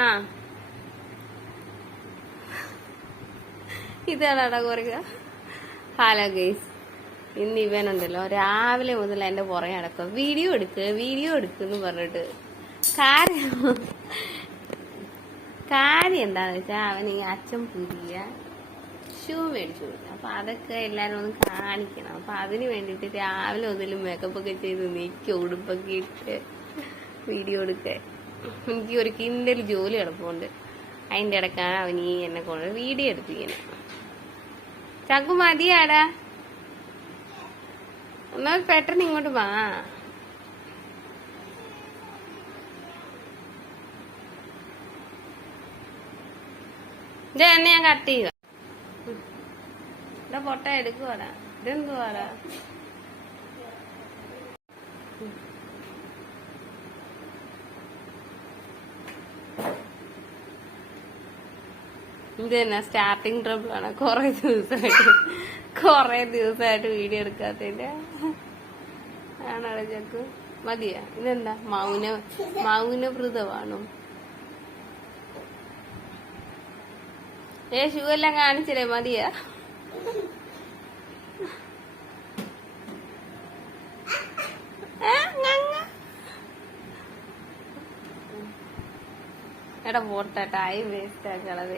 ആ ഇതാണാടാ കുറയ്ക്കുക. Hello guys, ഇന്ന് ഇവനുണ്ടല്ലോ രാവിലെ മുതൽ എന്റെ പുറകെ നടക്കുക. വീഡിയോ എടുക്കുന്നു പറഞ്ഞിട്ട് കാര്യം എന്താന്ന് വെച്ചാൽ അവൻ ഈ അച്ഛൻ പുതിയ ഷൂ മേടിച്ചു കൊടുത്തു. അപ്പൊ അതൊക്കെ എല്ലാരും ഒന്ന് കാണിക്കണം. അപ്പൊ അതിന് വേണ്ടിട്ട് രാവിലെ മുതൽ മേക്കപ്പ് ഒക്കെ ചെയ്ത് നീക്കി ഉടുപ്പൊക്കെ ഇട്ട് വീഡിയോ എടുക്കാൻ എനിക്ക് ഒരു കിണ്ടൽ ജോലി കിടപ്പുണ്ട്. അതിന്റെ ഇടക്കാണ് അവൻ ഈ എന്നെ കൊണ്ട് വീഡിയോ എടുപ്പിങ്ങനെ. ചക്കു മതിയാടാ, ഒന്നാ പെട്ടെന്ന് ഇങ്ങോട്ട് വാ. എന്നെ ഞാൻ കട്ട് ചെയ്യുക. ഇവിടെ പൊട്ട എടുക്കുവാടാ. ഇതെന്തുവാടാ? ഇത് തന്നെ സ്റ്റാർട്ടിങ് ട്രബിൾ ആണ്. കൊറേ ദിവസമായിട്ട് വീഡിയോ എടുക്കാത്തതിന്റെ ആണോ ചക്കു? മതിയാ? ഇതെന്താ മൗനവ്രതമാണോ? ഷൂ എല്ലാം കാണിച്ചില്ലേ? മതിയാ? എടാ പോട്ടെ, ടൈം വേസ്റ്റ് ആക്കളത്.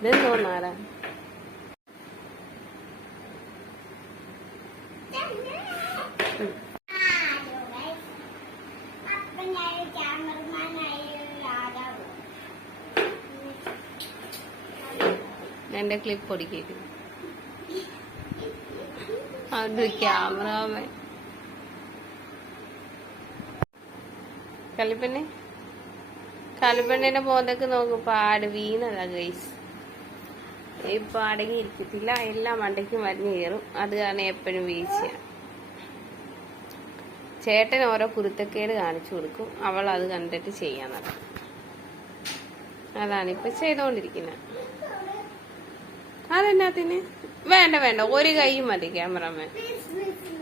ഇതെന്തോന്നാരാ? എന്റെ ക്ലിപ്പ് പൊടിക്കേക്ക് അത് ക്യാമറമാൻ കളിപ്പെണ്ണിന്റെ പോതൊക്കെ നോക്കും. പാട് വീണതാ ഗൈസ്. ഇപ്പൊ അടങ്ങിയിരിക്കത്തില്ല, എല്ലാം മണ്ടയ്ക്കും മരിഞ്ഞു കയറും. അത് കാരണം എപ്പോഴും വീഴ്ചയാണ്. ചേട്ടൻ ഓരോ കുരുത്തക്കേട് കാണിച്ചു കൊടുക്കും, അവൾ അത് കണ്ടിട്ട് ചെയ്യാൻ നടക്കും. അതാണ് ഇപ്പൊ ചെയ്തോണ്ടിരിക്കുന്നത്. അതെന്നാത്തിന്? വേണ്ട, ഒരു കൈ മതി ക്യാമറമാൻ.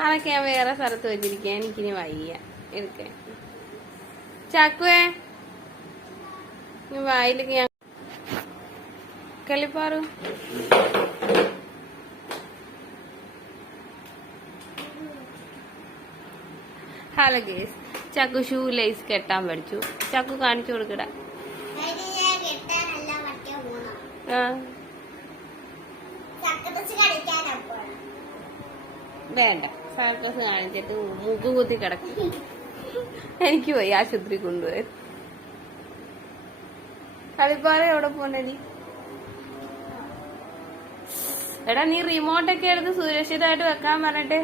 അതൊക്കെ ഞാൻ വേറെ സ്ഥലത്ത് വെച്ചിരിക്കുക. എനിക്കിനി വയ്യ എടുക്കാൻ. ചക്കുവേ വായിലേക്ക് ഞാൻ കളിപ്പാറു. ഹലോ ഗേസ്, ചക്കു ഷൂ ലൈസ് കെട്ടാൻ പഠിച്ചു. ചക്കു കാണിച്ചു കൊടുക്കടാ. വേണ്ട, സർക്കസ് കാണിച്ചിട്ട് മുഖം കുത്തി കിടക്കും. എനിക്ക് പോയി ആശുപത്രി കൊണ്ടുപോയി. കളിപ്പാറ എവിടെ പോണടി? എടാ നീ റിമോട്ടൊക്കെ എടുത്ത് സുരക്ഷിതമായിട്ട് വെക്കാൻ പറഞ്ഞിട്ട്.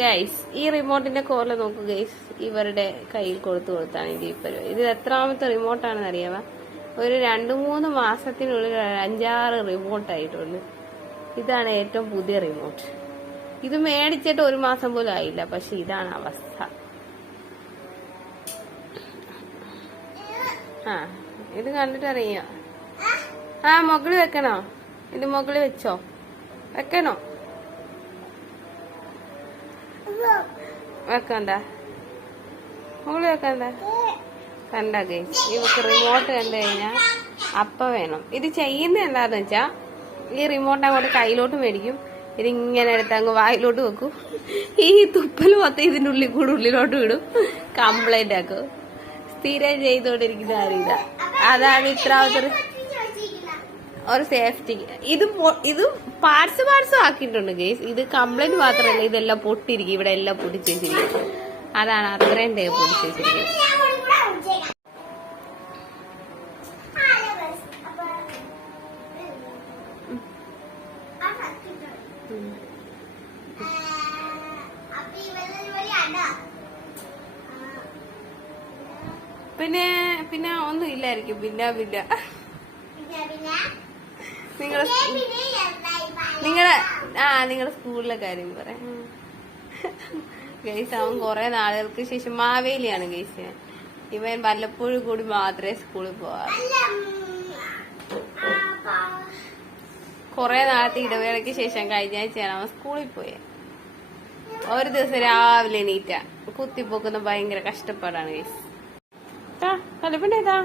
ഗൈസ്, ഈ റിമോട്ടിന്റെ കോല നോക്കൂ ഗൈസ്. ഇവരുടെ കയ്യിൽ കൊടുത്താണ് ഇത് ഈ പരിപാടി. ഇത് എത്രാമത്തെ റിമോട്ടാണെന്ന് അറിയാവാ? ഒരു 2-3 മാസത്തിനുള്ളിൽ 5-6 റിമോട്ടായിട്ടുണ്ട്. ഇതാണ് ഏറ്റവും പുതിയ റിമോട്ട്. ഇത് മേടിച്ചിട്ട് 1 മാസം പോലും ആയില്ല. പക്ഷെ ഇതാണ് അവസ്ഥ. ഇത് കണ്ടിട്ട് അറിയാം. മുകളിൽ വെക്കണോ? ഇത് മുകളിൽ വെച്ചോ? വെക്കണോ? വെക്കണ്ട, മുകളിൽ വെക്കണ്ട. കണ്ട ഗൈസ്, ഇവക്ക് റിമോട്ട് കണ്ടു കഴിഞ്ഞാൽ അപ്പ വേണം. ഇത് ചെയ്യുന്ന എന്താന്ന് വെച്ചാ, ഈ റിമോട്ട് അങ്ങോട്ട് കയ്യിലോട്ട് മേടിക്കും. ഇതിങ്ങനെ എടുത്ത് അങ്ങ് വായിലോട്ട് വെക്കും. ഈ തുപ്പൽ മൊത്തം ഇതിന്റെ ഉള്ളിലോട്ട് വിടും. കംപ്ലൈന്റ് ആക്കും. സ്ഥിരം ചെയ്തോണ്ടിരിക്കുന്ന അറിയില്ല. അതാണ് ഇത്രാമത്തെ ഒരു സേഫ്റ്റി. ഇത് പാർട്സ് ആക്കിയിട്ടുണ്ട് ഗൈസ്. ഇത് കംപ്ലൈന്റ് മാത്രമല്ല, ഇതെല്ലാം പൊട്ടിരിക്കും. ഇവിടെ എല്ലാം പൊട്ടിച്ചിരിക്കും. അതാണ് അത്രയും ടേപ്പ് പൊട്ടിച്ചിരിക്കുന്നത്. പിന്നെ ഒന്നും ഇല്ലായിരിക്കും. പിന്നെ നിങ്ങളുടെ സ്കൂളിലെ കാര്യം പറയാം ഗൈസ്. അവൻ കുറെ നാളുകൾക്ക് ശേഷം മാവേലിയാണ് ഗൈസ്. ഇവൻ വല്ലപ്പോഴും കൂടി മാത്രമേ സ്കൂളിൽ പോവാറ്. കൊറേ നാളത്തെ ഇടവേളയ്ക്ക് ശേഷം കഴിഞ്ഞ ആഴ്ചയാണ് അവൻ സ്കൂളിൽ പോയത്. ഒരു ദിവസം രാവിലെ എണീറ്റ കുത്തിപ്പോക്കുന്ന ഭയങ്കര കഷ്ടപ്പാടാണ് ഗൈസ്. കളിപ്പണ്ടേതാ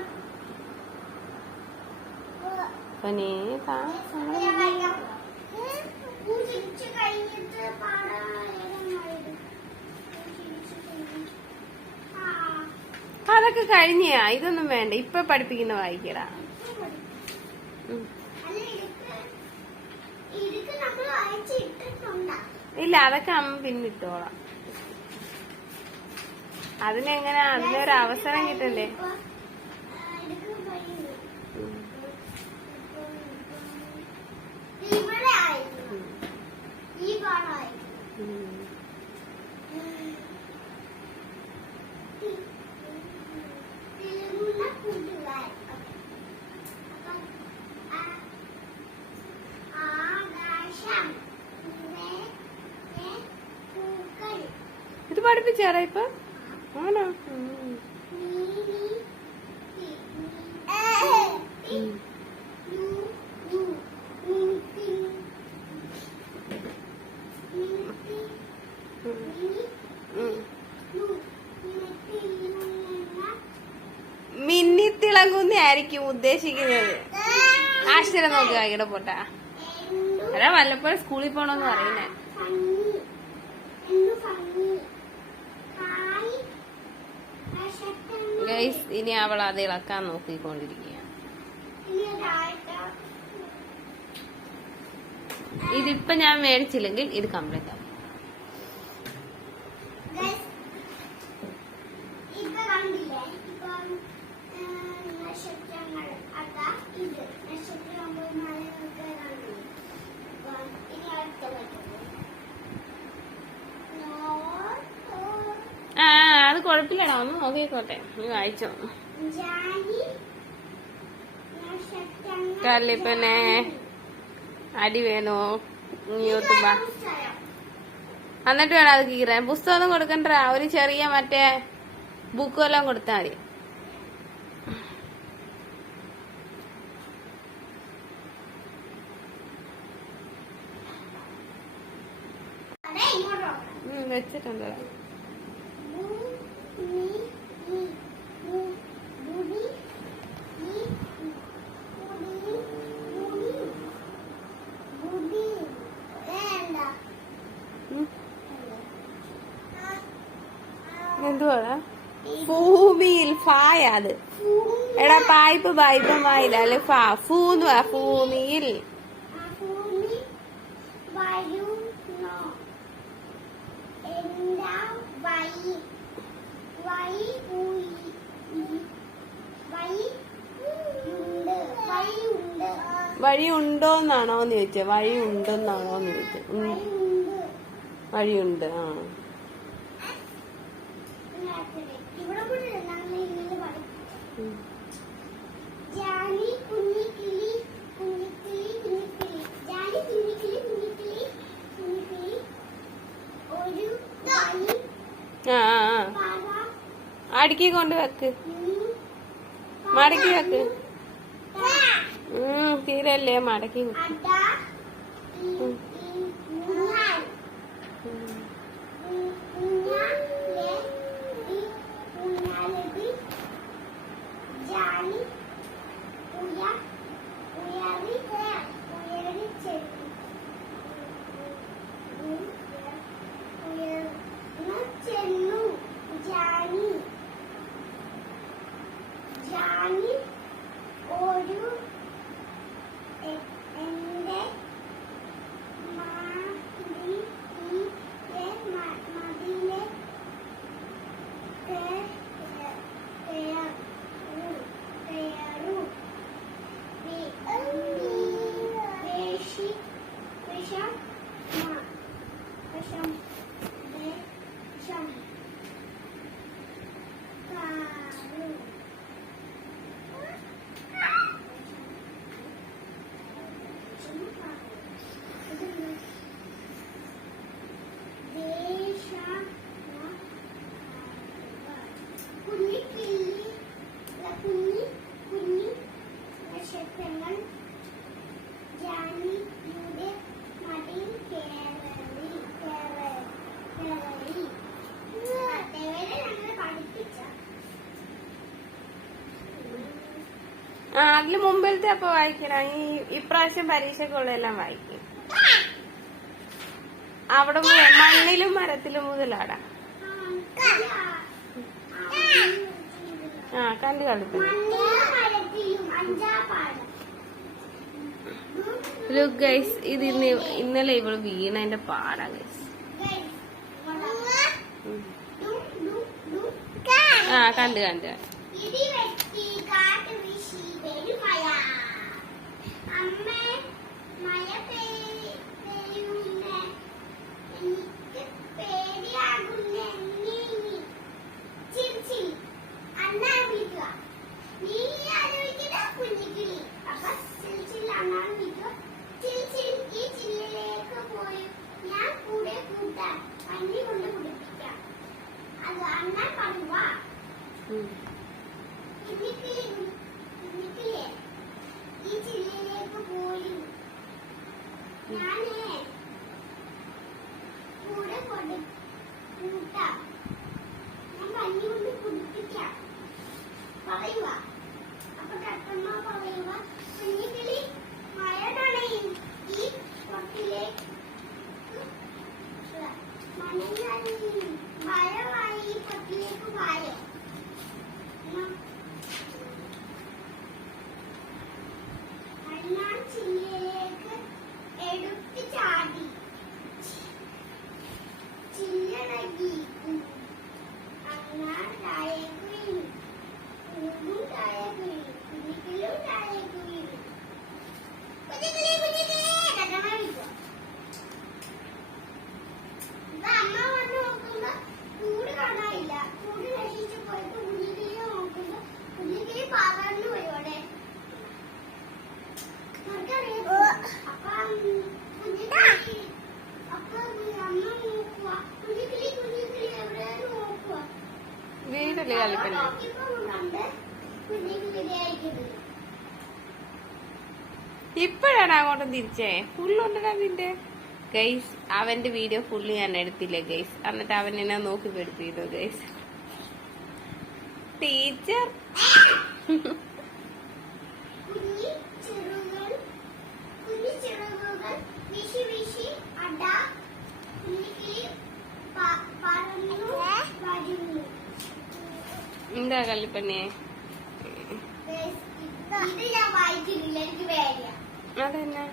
അതൊക്കെ കഴിഞ്ഞാ, ഇതൊന്നും വേണ്ട, ഇപ്പൊ പഠിപ്പിക്കുന്ന വായിക്കടാ. ഇല്ല, അതൊക്കെ അമ്മ പിന്നിട്ടോളാം. അതിനെങ്ങനെ, അതിനൊരു അവസരം കിട്ടണ്ടേ. ഇത് പഠിപ്പിച്ചാറാ ഇപ്പൊ? ആണോ? മിന്നിത്തിളങ്ങുന്ന ആയിരിക്കും ഉദ്ദേശിക്കുന്നത്. അക്ഷരം നോക്കുക ഇവിടെ പോട്ടാ. അതാ വല്ലപ്പോഴും സ്കൂളിൽ പോണോന്ന് പറയുന്നേ. ഗൈസ്, ഇനി അവൾ അത് ഇളക്കാൻ നോക്കിക്കൊണ്ടിരിക്കുകയാണ്. ഇതിപ്പൊ ഞാൻ മേടിച്ചില്ലെങ്കിൽ ഇത് കംപ്ലീറ്റ് ആവും. അത് കുഴപ്പമില്ലടാ, ഒന്ന് നോക്കിക്കോട്ടെ. നീ വായിച്ചോ. കല്ലിപ്പനെ അടി വേണോ? ഇങ്ങോട്ട് വാ. എന്നിട്ട് വേണം അത് കീറാൻ. പുസ്തകം കൊടുക്കണ്ട, ഒരു ചെറിയ മറ്റേ ബുക്കും എല്ലാം കൊടുത്താൽ മതി. വെച്ചിട്ടുണ്ടോ? എന്തുവാടാ? ഭൂമിയിൽ ഫായ. അത് എടാ, പായ്പ് വായില്ല അല്ലെ? ഫൂന്ന് വാ. ഭൂമിയിൽ വഴി ഉണ്ടോന്നാണോന്ന് ചോദിച്ചേ? വഴി ഉണ്ടെന്നാണോന്ന് ചോദിച്ചേ? വഴിയുണ്ട്. ആ, അടുക്കി കൊണ്ട് വെക്ക്, മടക്കി വെക്ക്. തീരല്ലേ, മടക്കി വെക്ക്. അതില് മുമ്പിലത്തെ അപ്പൊ വായിക്കണം. ഇപ്രാവശ്യം പരീക്ഷക്കുള്ളതെല്ലാം വായിക്കും. അവിടെ മണ്ണിലും മരത്തിലും മുതലാടാ. കണ്ടു കളിക്കും. ലുക്ക് ഗൈസ്, ഇത് ഇന്നലെ ഇവള് വീണതിന്റെ പാടാ ഗൈസ്. കണ്ടു കണ്ടു. വീടല്ലേ കളിക്കല്ലേ. ഇപ്പഴാണ് അങ്ങോട്ടും തിരിച്ചേ. ഫുള്ളുണ്ടടാ നിന്റെ ഗൈസ്. അവന്റെ വീഡിയോ ഫുള്ള് ഞാൻ എടുത്തില്ല ഗൈസ്. എന്നിട്ട് അവൻ എന്നെ നോക്കി പഠിപ്പിച്ചു ഗൈസ്. ടീച്ചർ എന്താ കല്ലിപ്പന്നെ? അതെന്നാ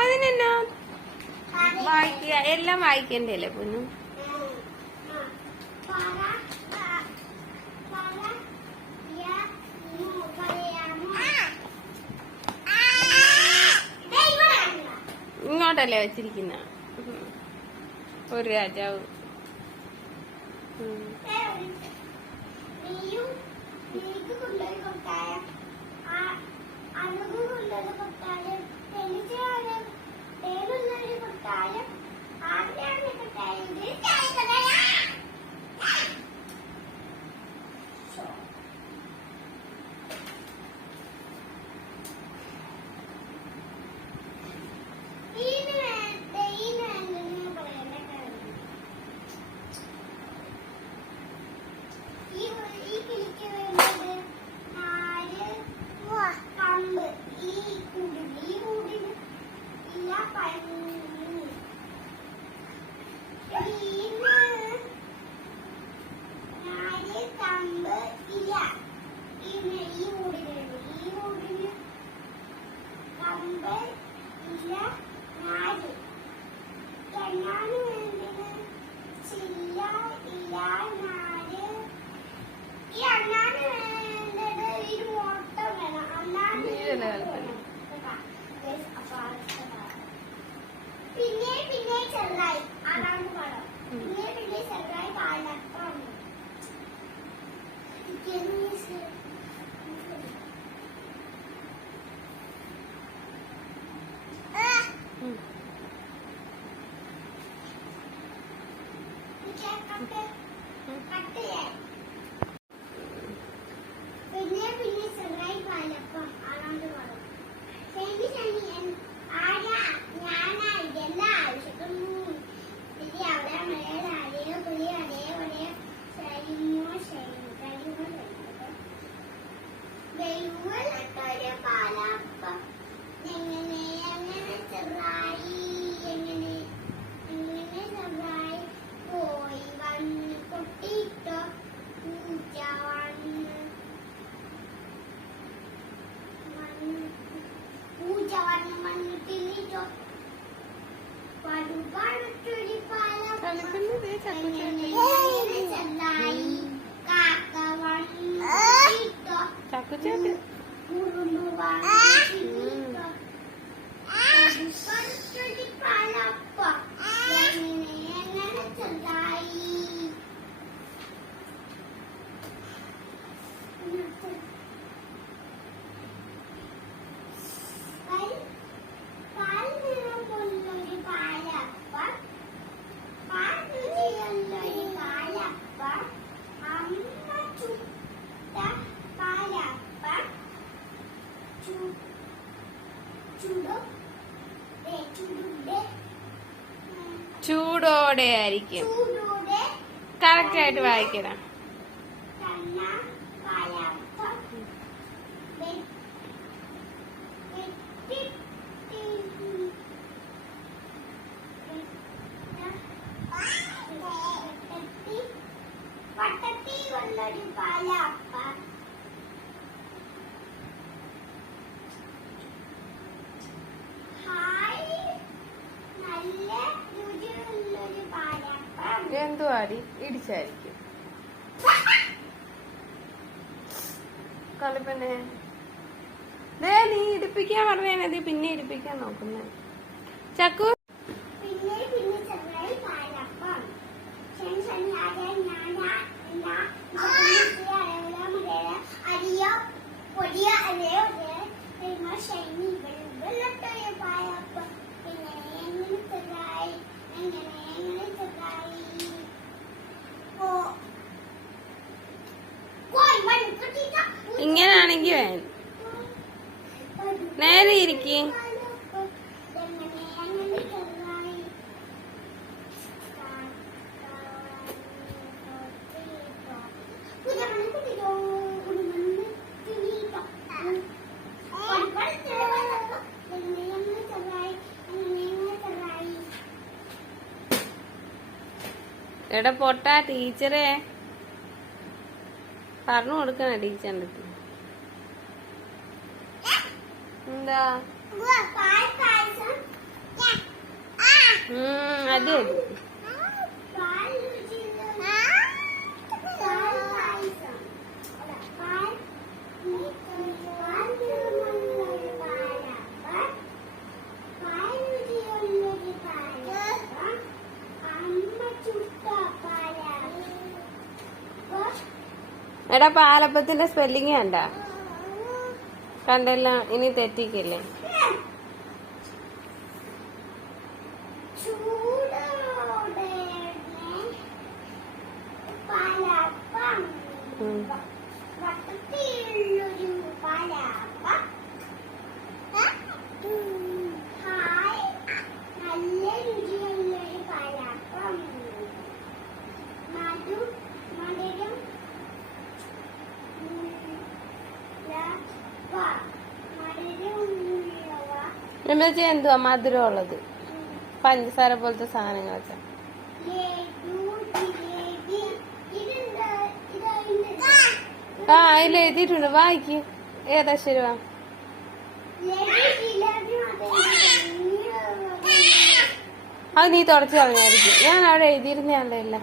അതിനെന്നാ വായിക്കുക? എല്ലാം വായിക്കണ്ടേ അല്ലേ പൊന്നു? ഇങ്ങോട്ടല്ലേ വെച്ചിരിക്കുന്ന ഒരു രാജാവ്. ചക്കുചേട്ട് ചൂടോടെ ആയിരിക്കും. കറക്റ്റ് ആയിട്ട് വായിക്കണം. എന്തുവാടി ഇടിച്ചായിരിക്കും കളിപ്പന്നെ. നീ ഇടിപ്പിക്കാൻ പറഞ്ഞത് പിന്നെ ഇടിപ്പിക്കാൻ നോക്കുന്നേ. ചക്കു ഇങ്ങനാണെങ്കി വേണം. നേരെ ഇരിക്കും. എടാ പൊട്ടാ, ടീച്ചറെ പറഞ്ഞു കൊടുക്കണ ടീച്ചറിന്റെ അടുത്ത്. എന്താ അത് എടാ പാലപ്പത്തിന്റെ സ്പെല്ലിങ് കണ്ടല്ല, ഇനി തെറ്റിക്കില്ലേ. എന്നുവെച്ചാ എന്തുവാ മധുരം ഉള്ളത്, പഞ്ചസാര പോലത്തെ സാധനങ്ങളൊക്കെ. ആ അതിൽ എഴുതിയിട്ടുണ്ട്, വായിക്ക്. ഏതാ ശരിവാ? അത് നീ തുടച്ചു കളഞ്ഞായിരിക്കും. ഞാൻ അവിടെ എഴുതിയിരുന്നല്ല.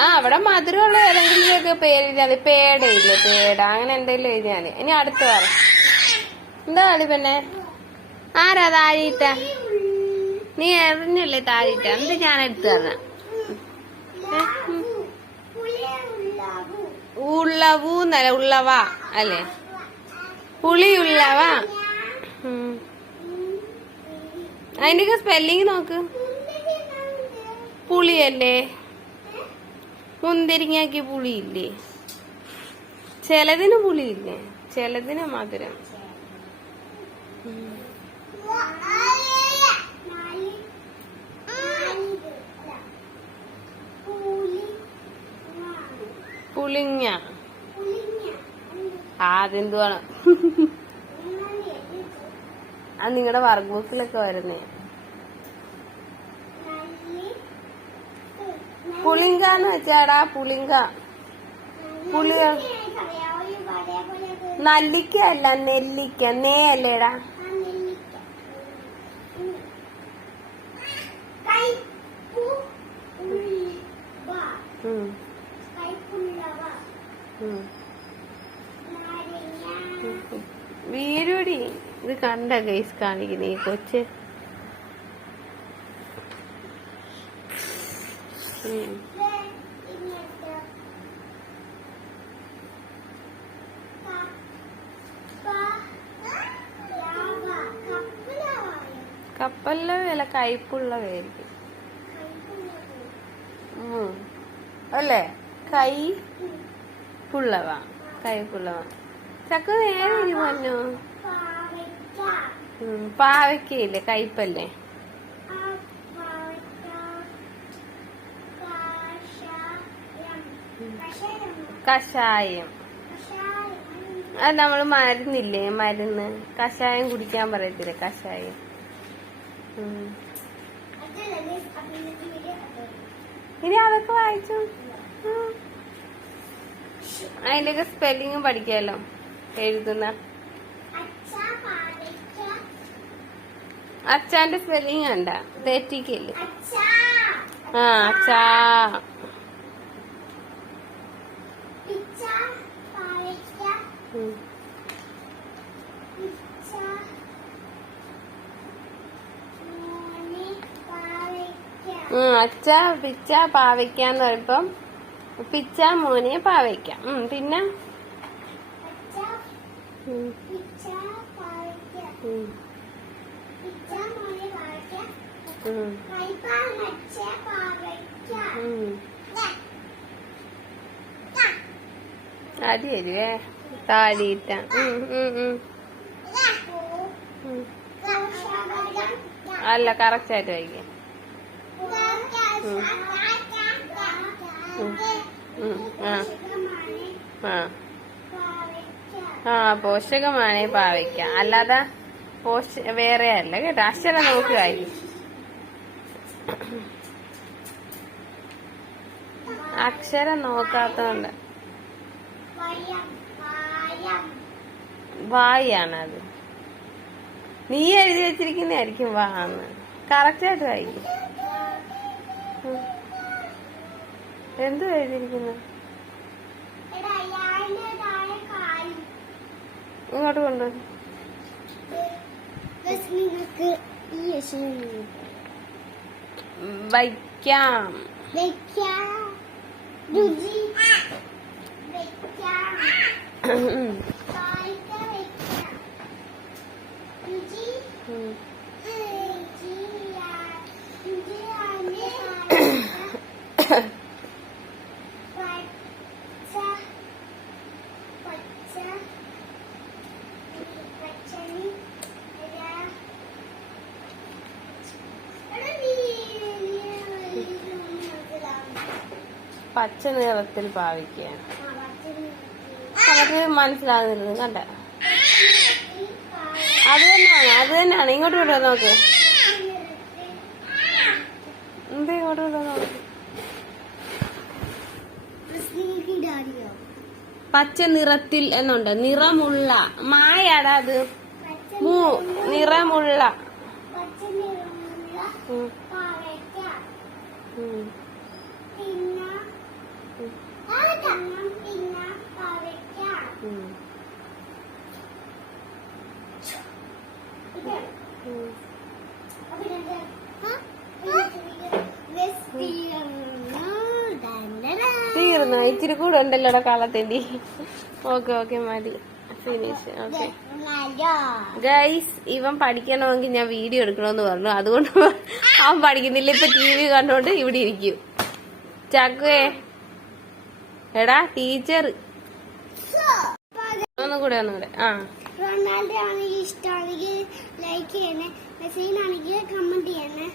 ആ അവിടെ മധുരമുള്ള ഏതെങ്കിലും പേരില്ലാതെ പേടയില്ലേ, പേട അങ്ങനെ എന്തെങ്കിലും എഴുതിയാല്. ഇനി അടുത്ത് പറ. എന്താ കളി പിന്നെ? ആരാ താഴെയിട്ട? നീ എറിഞ്ഞല്ലേ താഴെയിട്ട? എന്ത് ഞാൻ എടുത്തു തന്ന? ഉള്ളവൂന്നല്ല, ഉള്ളവാ അല്ലേ? പുളിയുള്ളവാ. അതിന്റെയൊക്കെ സ്പെല്ലിങ് നോക്ക്. പുളിയല്ലേ? മുന്തിരിങ്ങാക്കി പുളിയില്ലേ? ചിലതിന് പുളിയില്ലേ, ചിലതിന് മധുരം. പുളിങ്ങ അതെന്തുവാണ്? അത് നിങ്ങളുടെ വർക്ക് ബുക്കിലൊക്കെ വരുന്നേ. പുളിങ്കാന്ന് വെച്ചാടാ, പുളിങ്ക. പുളിയ നല്ലിക്ക അല്ല, നെല്ലിക്ക. നേ അല്ലേടാ? വീരുടി ഇത് കണ്ട ഗൈസ് കാണിക്കുന്നേ ഈ കൊച്ച്. കപ്പലിലെ വില കയ്പുള്ള വേരിക്കും അല്ലേ? കൈപ്പുള്ളവാ. ചക്ക നേരെ പറഞ്ഞു. പാവയ്ക്കയില്ലേ കയ്പല്ലേ? കഷായം. അത് നമ്മള് മരുന്നില്ലേ, മരുന്ന് കഷായം കുടിക്കാൻ പറയത്തില്ലേ, കഷായം. ഇനി അതൊക്കെ വായിച്ചു അതിന്റെയൊക്കെ സ്പെല്ലിങ്ങും പഠിക്കാലോ. എഴുതുന്ന അച്ചാന്റെ സ്പെല്ലിങ് കണ്ട തെറ്റിക്കല്ലേ? അച്ചാ. അച്ഛ പിച്ച പാവയ്ക്കാന്ന് പറയുമ്പം പിച്ച മോനെ പാവയ്ക്കാം. പിന്നെ അടി വരുവേ താടിയിട്ട. അല്ല കറക്റ്റ് ആയിട്ട് വായിക്കാം. പോഷകമാണ് പാവയ്ക്ക. അല്ലാതെ വേറെ അല്ല കേട്ടോ. അക്ഷരം നോക്കി വായിക്കും. അക്ഷരം നോക്കാത്തോണ്ട് വായാണത്. നീ എഴുതി വെച്ചിരിക്കുന്നതായിരിക്കും വാന്ന്. കറക്റ്റായിട്ട് വായിക്കും. എന്തു എഴുതിയിരിക്കുന്നു? ഇങ്ങോട്ട് കൊണ്ടു വയ്ക്കാം. പച്ച നിറത്തിൽ പാവയ്ക്കുകയാണ്. അവർക്ക് മനസ്സിലാകുന്നത് കണ്ട. അത് തന്നെയാണ്. ഇങ്ങോട്ട് വിടുക നോക്ക്. എന്താ ഇങ്ങോട്ട് വിടുക നോക്ക്. പച്ച നിറത്തിൽ എന്നുണ്ട്. നിറമുള്ള മായാടാ അത്. നിറമുള്ള തീർന്നു. ഇച്ചിരി കൂടെ ഉണ്ടല്ലോടെ കളത്തേണ്ടി. ഓക്കെ മതി. ഫിനിഷ്. ഓക്കെ ഗൈസ്, ഇവൻ പഠിക്കണമെങ്കിൽ ഞാൻ വീഡിയോ എടുക്കണമെന്ന് പറഞ്ഞു. അതുകൊണ്ട് അവൻ പഠിക്കുന്നില്ല. ഇപ്പൊ TV കണ്ടോണ്ട് ഇവിടെ ഇരിക്കും. ചക്കുവേ എടാ ടീച്ചർ ഒന്നുകൂടെ. റൊണാൾഡോ ആണെങ്കിൽ ഇഷ്ടമാണെങ്കിൽ ലൈക്ക് ചെയ്യണേ. മെസ്സേജ് ആണെങ്കിൽ കമന്റ് ചെയ്യണേ.